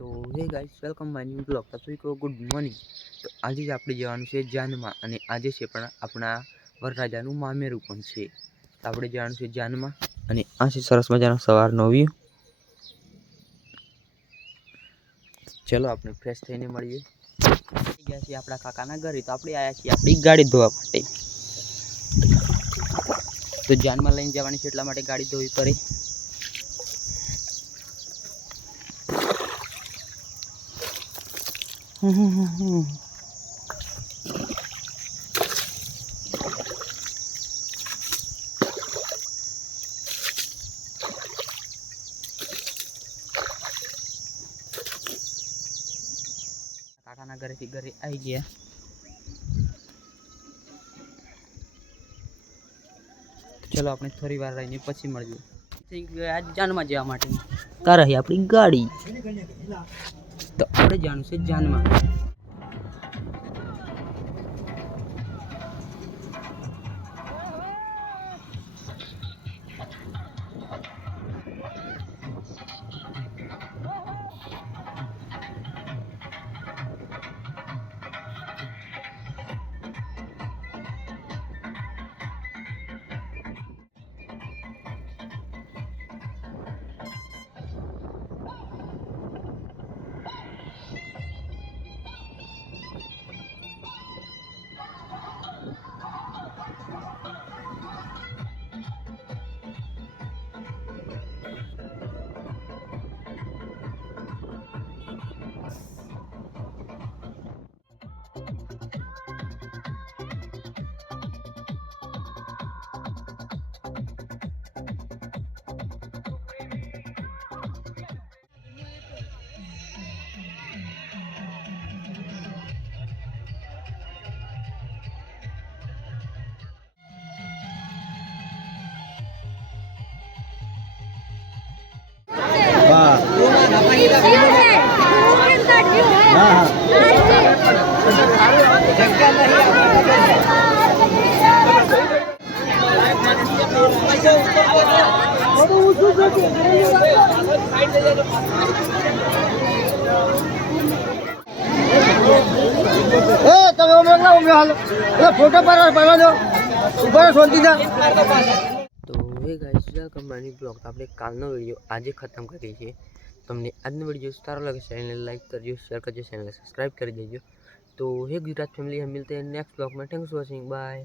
તો હે guys welcome my new blog તો સभी को ગુડ મોર્નિંગ। તો આજે જ આપણે જવાનું છે જાનમાં અને આજે છે પણ આપણા વરરાજાનું મામેરું પણ છે। તો આપણે જવાનું છે જાનમાં અને આ છે સરસ મજાનો સવારનો વ્યૂ। ચલો આપણે ફ્રેશ થઈને મળીએ। ગયા છીએ આપણા કાકાના ઘરે તો આપણે આવ્યા છીએ આપણી ગાડી ધોવા માટે। તો જાનમાં લઈને જવાની છે એટલા માટે ગાડી ધોવી પડે। કાકાના ઘરેથી ઘરે આવી ગયા। ચલો આપણે થોડી વાર રહીને પછી મળીએ। થઈ ગયા આજ જાનમાં જવા માટે તારા હી આપણી ગાડી તો આપણે જવાનું છે જાનમાં। फोटो पर दो ऊपर छोड़ दीजिए। તો હે guys welcome my new blog. આપણે કાલનો વિડીયો આજે ખતમ કરીએ છીએ। તમને આજનો વિડીયો સારો લાગે ચેનલને લાઈક કરજો, શેર કરજો, ચેનલને સબસ્ક્રાઇબ કરી દેજો। तो हे गुजरात फैमिली, हम मिलते हैं नेक्स्ट ब्लॉग में। Thanks for watching, bye.